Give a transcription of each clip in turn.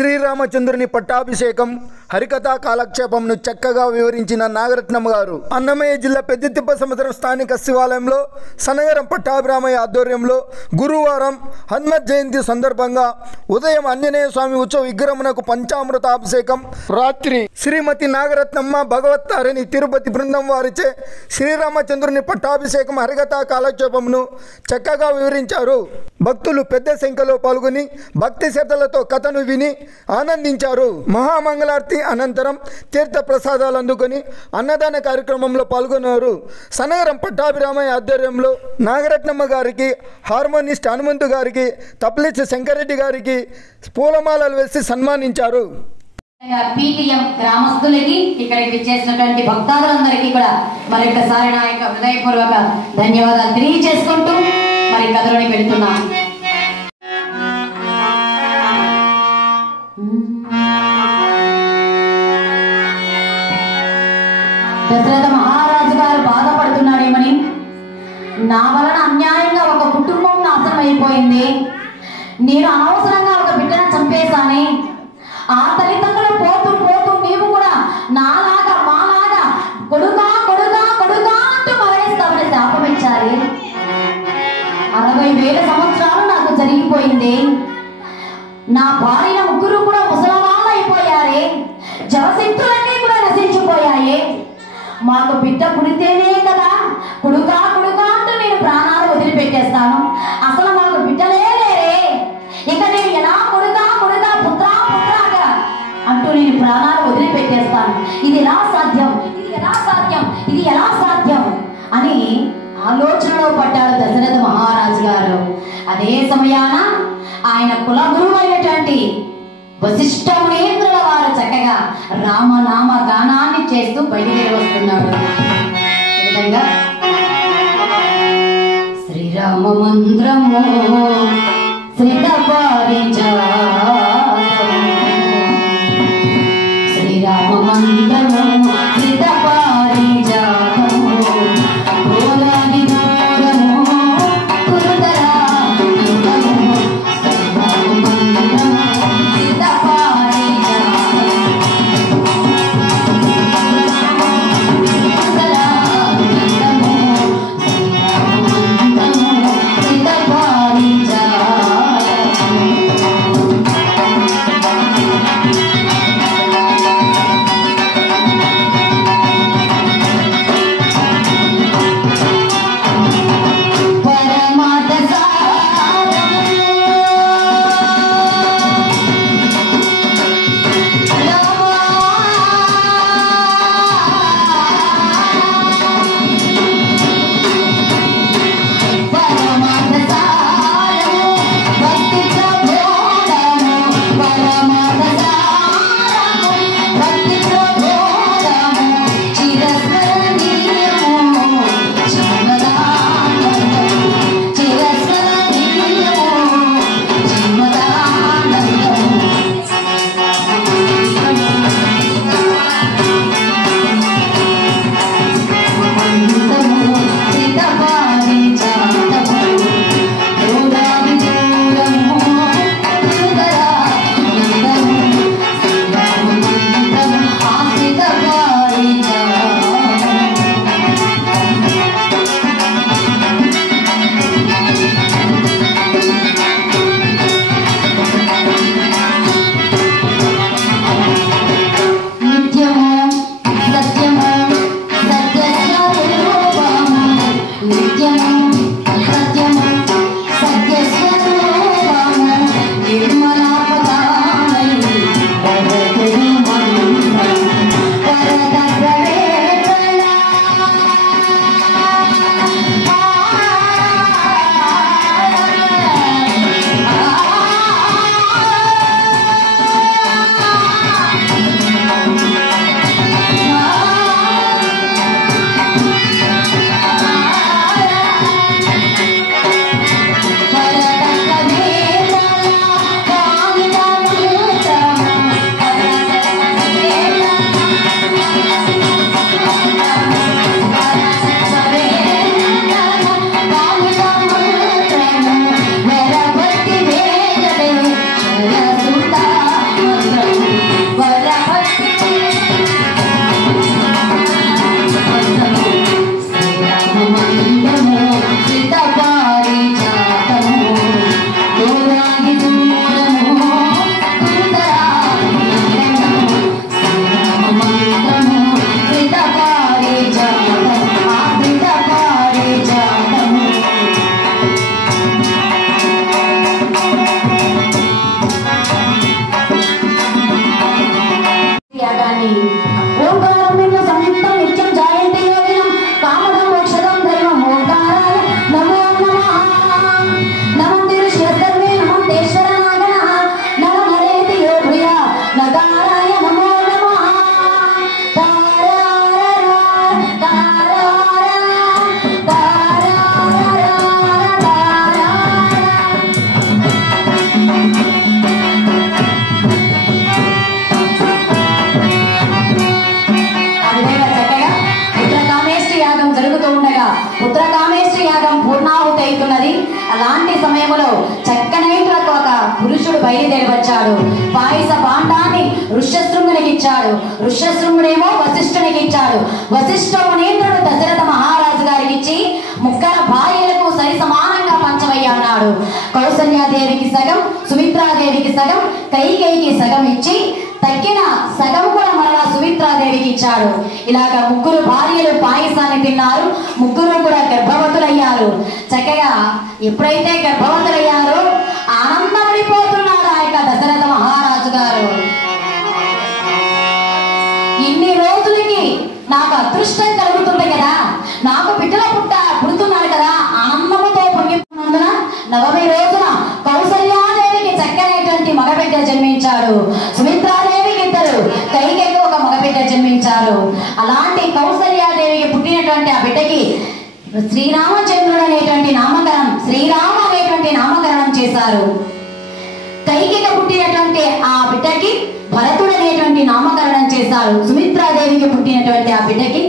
శ్రీరామచంద్రుని పట్టాభిషేకం హరికథా కాలక్షేపంను చక్కగా వివరించిన నాగరత్నమ్మ గారు. అన్నమయ్య జిల్లా పెద్దతిప్ప సముద్రం స్థానిక శివాలయంలో సనగరం పట్టాభిరామయ్య ఆధ్వర్యంలో గురువారం హనుమత్ జయంతి సందర్భంగా ఉదయం ఆంజనేయ స్వామి ఉత్సవ విగ్రహమునకు పంచామృత అభిషేకం, రాత్రి శ్రీమతి నాగరత్నమ్మ భగవత్తారిణి తిరుపతి బృందం వారిచే శ్రీరామచంద్రుని పట్టాభిషేకం హరికథా కాలక్షేపంను చక్కగా వివరించారు. భక్తులు పెద్ద సంఖ్యలో పాల్గొని భక్తి శ్రద్ధలతో కథను విని ఆనందించారు. మహామంగళార్తి అనంతరం తీర్థ ప్రసాదాలు అందుకొని అన్నదాన కార్యక్రమంలో పాల్గొన్నారు. సనగరం పట్టాభిరామయ్య ఆధ్వర్యంలో నాగరత్నమ్మ గారికి, హార్మోనిస్ట్ హనుమంతు గారికి, తప్లిచ్ శంకరెడ్డి గారికి పూలమాలలు వేసి సన్మానించారు. పీటీఎం గ్రామస్తులకి ఇక్కడికి విచ్చేసినటువంటి భక్తాదులందరికీ కూడా మరొకసారి నా యొక్క హృదయపూర్వక ధన్యవాదాలు తెలియజేసుకుంటూ మరి కథలోకి వెళ్తున్నాం. దశరథ మహారాజు గారు బాధపడుతున్నాడేమని, నా వలన అన్యాయంగా ఒక కుటుంబం నాశనం అయిపోయింది, నేను అనవసరంగా ఒక బిడ్డను చంపేశానే, ఆ తల్లిదండ్రులు పోతూ పోతూ నీవు కూడా నాలాగా మాలాగా కొడుకా కొడుకా కొడుకా అంటూ మరణిస్తామని శాపం ఇచ్చారు. 60,000 సంవత్సరాలు నాకు జరిగిపోయింది. నా భార్య ముగ్గురు కూడా ముసలవాళ్ళు అయిపోయారే, జవశక్తులన్నీ కూడా నశించిపోయాయి. మాకు బిడ్డ పుడితేనే కదా కొడుకా కొడుకా అంటూ నేను ప్రాణాలు వదిలిపెట్టేస్తాను. అసలు మాకు బిడ్డలే లేరే, ఇక నేను ఎలా కొడుకా కొడుకా పుత్రా పుత్రాగా అంటూ నేను ప్రాణాలు వదిలిపెట్టేస్తాను. ఇది ఎలా సాధ్యం, ఇది ఎలా సాధ్యం, ఇది ఎలా సాధ్యం అని ఆలోచనలో పడ్డాడు దశరథ మహారాజు గారు. అదే సమయాన ఆయన కుల గురువు అయినటువంటి వశిష్ఠ మునీంద్రుల వారు చక్కగా రామనామ గానాన్ని చేస్తూ బయలుదేరి వస్తున్నాడు. ఈ విధంగా శ్రీరామ మంత్రము శ్రీరామ మంత్రము అలాంటి సమయంలో చక్కనైనటువంటి ఒక పురుషుడు బయలుదేరి వచ్చాడు. పాయస భాండాన్ని ఋష్యశృంగునికి ఇచ్చాడు. ఋష్యశృంగుడేమో వశిష్ఠునికి ఇచ్చాడు. వశిష్ఠ మునీంద్రుడు దశరథ మహారాజు గారికి ఇచ్చి ముగ్గుర భార్యలకు సరి సమానంగా పంచవయ్య అన్నాడు. కౌసల్యాదేవికి సగం, సుమిత్రాదేవికి సగం, కైకేయికి సగం ఇచ్చి తక్కిన సగం కూడా మరలా సుమిత్రాదేవికి ఇచ్చాడు. ఇలాగా ముగ్గురు భార్యలు పాయసాన్ని తిన్నారు. ముగ్గురు కూడా గర్భవతులయ్యారు. చక్కగా ఎప్పుడైతే గర్భవతులయ్యారో ఆనందపడిపోతున్నాడు ఆ యొక్క దశరథ మహారాజు గారు. ఇన్ని రోజులకి నాకు అదృష్టం కలుగుతుంది కదా, నాకు బిడ్డల పుడుతున్నాడు కదా, ఆనందముతో పొంగినందున నవమి రోజున కౌసల్యాదేవికి చక్కనైనటువంటి మగబిడ్డ జన్మించాడు. సుమిత్రాదేవికి ఇద్దరు, కైకేయికి ఒక మగబిడ్డ జన్మించారు. అలాంటి కౌసల్యాదేవికి పుట్టినటువంటి ఆ బిడ్డకి శ్రీరామచంద్రుడు అనేటువంటి నామకరణం, శ్రీరామ అనేటువంటి నామకరణం చేశారు. కైకేయికి పుట్టినటువంటి ఆ బిడ్డకి భరతుడు అనేటువంటి నామకరణం చేశారు. సుమిత్రాదేవికి పుట్టినటువంటి ఆ బిడ్డకి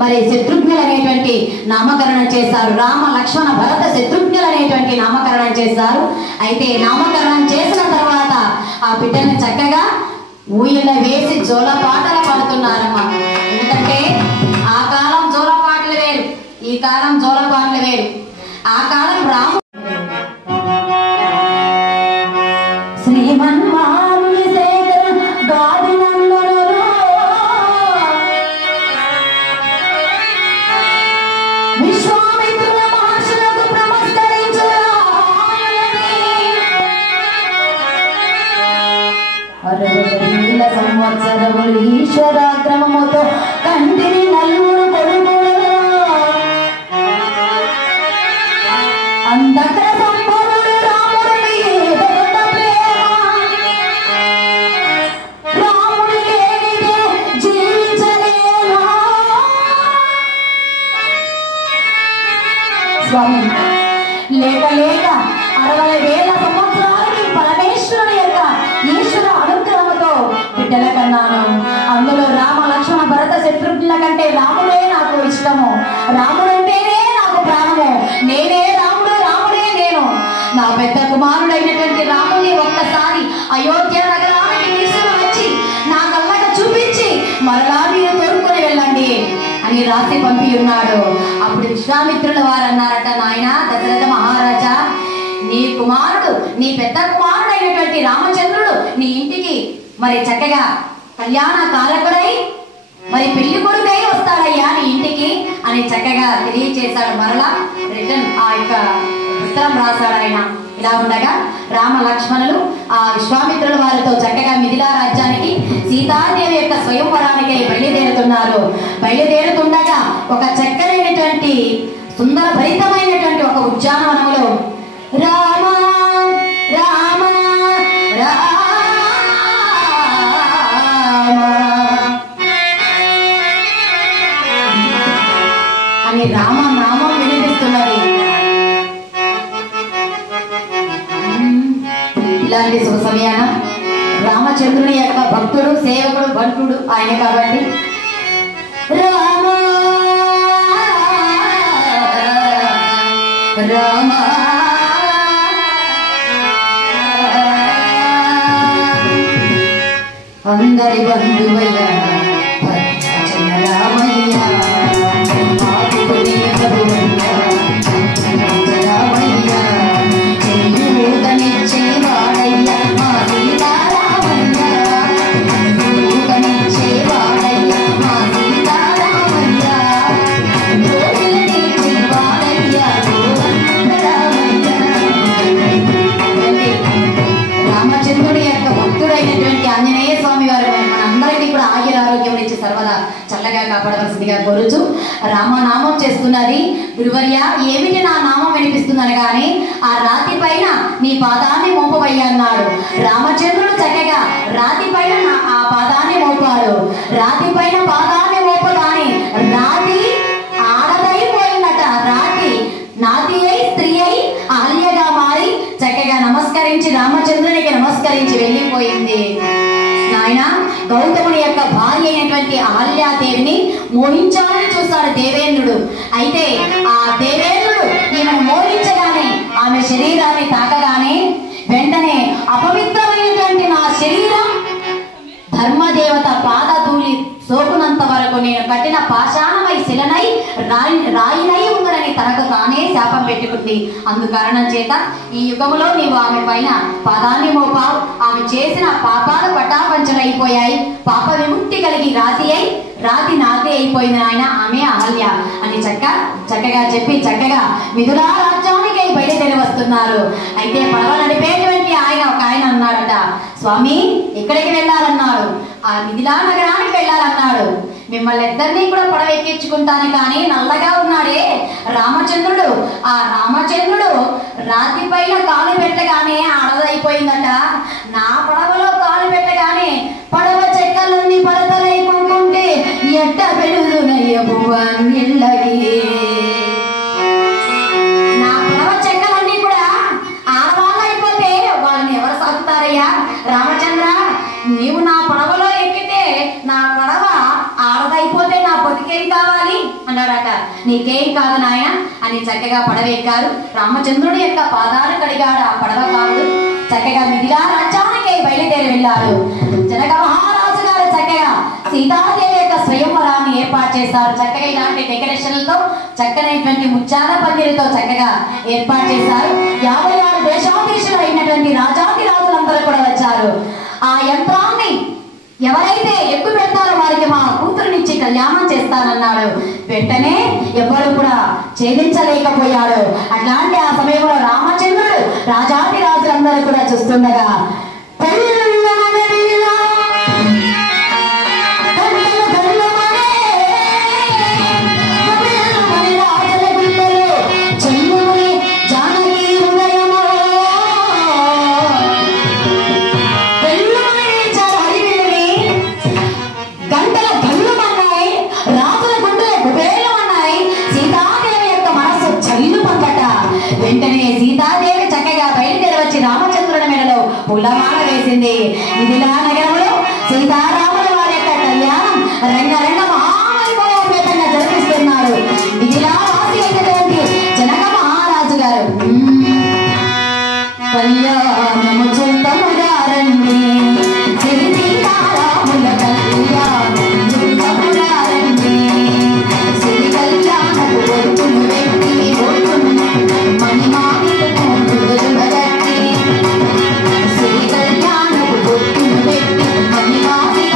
మరి శత్రుఘ్నులు అనేటువంటి నామకరణం చేశారు. రామ లక్ష్మణ భరత శత్రుఘ్నులు అనేటువంటి నామకరణం చేశారు. అయితే నామకరణం చేసిన తర్వాత ఆ బిడ్డను చక్కగా ఊయల వేసి జోలపాటలు పాడుతున్నారమ్మా. ఎందుకంటే ఆ కాలం జోలపాటలు వేరు, ఈ కాలం జోలపాటలు వేరు. ఆ కాలం రాము శ్రీమన్మానుని శేఖర గాది నందనులో విశ్వామిత్రుల మహర్షులకు నమస్కరించు అరవైల సంవత్సరములు ఈశ్వరాగ్రమముతో కంటిని నలుగురు కొడుకులు అందకర సంభవుడు రాముడి మీద ప్రేమ, రాముడి లేనిదే జీవించలేనా. స్వామి లేక లేక 60,000 సంవత్సరాలకి పరమేశ్వరుని యొక్క ఈశ్వర అనుగ్రహంతో బిడ్డల కన్నాను. అందులో రామ లక్ష్మణ భరత శత్రుఘ్నుల కంటే రాముడే నాకు ఇష్టము. రాముడంటేనే నాకు ప్రాణము. నేనే రాముడు, రాముడే నేను. నా పెద్ద కుమారుడైనటువంటి రాముని ఒక్కసారి అయోధ్య నగరానికి తీసుకుని వచ్చి నా కళ్ళకు చూపించి మరలా మీరు తోడుకొని వెళ్ళండి అని రాసి పంపి ఉన్నాడు. అప్పుడు విశ్వామిత్రుల వారు అన్నారట, నాయన దశరథ మహారాజా, నీ కుమారుడు, నీ పెద్ద కుమారుడు అయినటువంటి రామచంద్రుడు నీ ఇంటికి మరి చక్కగా కళ్యాణ కారకుడై మరి పెళ్లి కొడుకై వస్తాడయ్యా నీ ఇంటికి అని చక్కగా తెలియచేశాడు. మరలా రిటర్న్ ఆ యొక్క ఉత్తరం రాశాడు ఆయన. ఇలా ఉండగా రామ లక్ష్మణులు ఆ విశ్వామిత్రుల వారితో చక్కగా మిథిలా రాజ్యానికి సీతాదేవి యొక్క స్వయంవరానికి బయలుదేరుతున్నారు. బయలుదేరుతుండగా ఒక చక్కనైనటువంటి సుందర భరితమైనటువంటి ఒక ఉద్యానవనంలో రామ రామ రామ అని రామ నామం వినిపిస్తున్నది. ఇలాంటి శుభ సమయాన రామచంద్రుని యొక్క భక్తుడు, సేవకుడు, భక్తుడు ఆయన కాబట్టి రామ రామ అందరి బంధువయ్య రామయ్య కాపాడవలసిందిగా కోరుచు రామనామం చేస్తున్నది. గురువర్య ఏమిటి నా నామం వినిపిస్తుందని కానీ ఆ రాతి పైన నీ పాదాన్ని మోపవయ్యా అన్నాడు. రామచంద్రుడు చక్కగా రాతి పైన ఆ పాదాన్ని మోపాడు. రాతి పైన పాదాన్ని మోపగానే రాతి ఆడదైపోయిందట. రాతి నాతి అయి స్త్రీ అయి అహల్యగా మారి చక్కగా నమస్కరించి రామచంద్రునికి నమస్కరించి వెళ్ళిపోయింది. నాయన గౌతముని యొక్క భార్య అయినటువంటి అహల్యాదేవిని మోహించాలని చూస్తాడు దేవేంద్రుడు. అయితే ఆ దేవేంద్రుడు ఈమెను మోహించగానే ఆమె శరీరాన్ని తాకగానే వెంటనే అపవిత్రమైనటువంటి నా శరీరం ధర్మదేవత పాదధూళి సోకునంత వరకు నేను కట్టిన పాషాణమై శిలనై రాయినై ఉందని తనకు తానే శాపం పెట్టుకుంది. అందుకారణం చేత ఈ యుగములో నీవు ఆమె పైన పాదాన్ని మోపావు. ఆమె చేసిన పాపాలు పటాపంచలైపోయాయి. పాప విముక్తి కలిగి రాతి నాతి అయిపోయింది నాయన, ఆమె అహల్య అని చక్కగా చెప్పి చక్కగా మిథులా రాజ్యానికి బయలుదేరి వస్తున్నారు. అయితే పడవ నడిపేటువంటి ఒక ఆయన అన్నాడట, స్వామి ఎక్కడికి వెళ్ళాలన్నాడు? ఆ మిథిలా నగరానికి వెళ్ళాలన్నాడు. మిమ్మల్ని ఇద్దరినీ కూడా పడవ ఎక్కించుకుంటాను కానీ నల్లగా ఉన్నాడే రామచంద్రుడు, ఆ రామచంద్రుడు రాతి పైన కాలు పెట్టగానే ఆడదైపోయిందట. నా పడవలో కాలు పెట్టగానే పడవ చెక్కలన్నీ పడతలైపోతుంటే ఎట్ట పెరుగునయ్య పువ్వన్నెల్లకి. నా పడవ చెక్కలన్నీ కూడా ఆడవాళ్ళు అయిపోతే వాళ్ళని ఎవరు సాగుతారయ్యా? రామచంద్ర నీవు నా పడవలో ఎక్కితే నా పడవ ఆడదైపోతే నా బతికేం కావాలి అన్నాడట. నీకేం కాదు నాయన అని చక్కగా పడవ ఎక్కారు. రామచంద్రుడి యొక్క పాదాలు కడిగాడు ఆ పడవకారుడు. చక్కగా మిథిలా రాజ్యానికి బయలుదేరి వెళ్ళారు. జనక మహారాజు గారు చక్కగా సీతాదేవి యొక్క స్వయంవరాన్ని ఏర్పాటు చేశారు. చక్కగా ఇలాంటి డెకరేషన్లతో చక్కనైనటువంటి ముత్యాల పందిరితో చక్కగా ఏర్పాటు చేశారు. 56 దేశాధీశులు అయినటువంటి రాజాది రాజులందరూ కూడా వచ్చారు. ఆ యంత్రాన్ని ఎవరైతే ఎక్కువ పెడతారో వారికి మా కూతురునిచ్చి కళ్యాణం చేస్తానన్నాడు. వెంటనే ఎవరు కూడా ఛేదించలేకపోయాడు. అట్లాంటి ఆ సమయంలో రామచంద్రుడు రాజాది రాజులందరూ కూడా చూస్తుండగా వెంటనే సీతాదేవి చక్కగా బయలుదేరి వచ్చి రామచంద్రుడి మెడలో పూలమాల వేసింది. మిథిలా నగరంలో సీతారాముల వారి యొక్క కళ్యాణం రంగరంగ మహావైభవోపేతంగా జరిపిస్తున్నారు. మిథిలా వాసి అయినటువంటి జనక మహారాజు గారు కళ్యాణము చూడముగా రండి, శ్రీ సీతారాముల కళ్యాణం చూడముగా రండి, శ్రీ కళ్యాణపు ఒట్టును పెట్టి మణిమాలికను చూడగట్టి, శ్రీ కళ్యాణపు ఒట్టును పెట్టి మణిమాలిక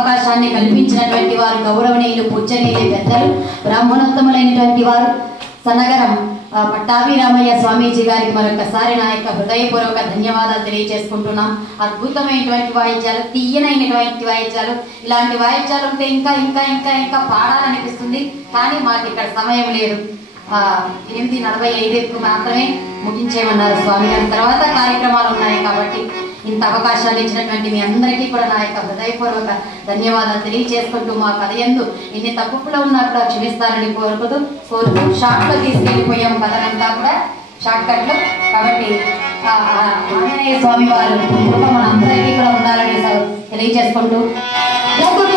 అవకాశాన్ని కల్పించినటువంటి వారు గౌరవనీయులు పూజనీయులు పెద్దలు బ్రాహ్మణోత్తములైనటువంటి వారు సనగరం పట్టాభిరామయ్య స్వామీజీ గారికి మరొకసారి నా యొక్క హృదయపూర్వక ధన్యవాదాలు తెలియజేసుకుంటున్నాం. అద్భుతమైనటువంటి వాయిద్యాలు, తీయనైనటువంటి వాయిద్యాలు, ఇలాంటి వాయిద్యాలు ఉంటే ఇంకా ఇంకా ఇంకా ఇంకా పాడాలనిపిస్తుంది. కానీ మాకు ఇక్కడ సమయం లేదు. 8:45కు మాత్రమే ముగించేయమన్నారు స్వామి గారి. తర్వాత కార్యక్రమాలు ఉన్నాయి కాబట్టి ఇంత అవకాశాలు ఇచ్చినటువంటి మీ అందరికీ కూడా నా యొక్క హృదయపూర్వక ధన్యవాదాలు తెలియజేసుకుంటూ మా కథ యందు ఇన్ని తప్పులు ఉన్నా కూడా క్షమిస్తారని కోరుతూ షార్ట్లో తీసుకెళ్ళిపోయాం కథనంతా కూడా షార్ట్ కట్లో. కాబట్టి ఆంజనేయ స్వామి వారు కృప మనందరికీ కూడా ఉండాలని తెలియజేసుకుంటూ రఘుకుల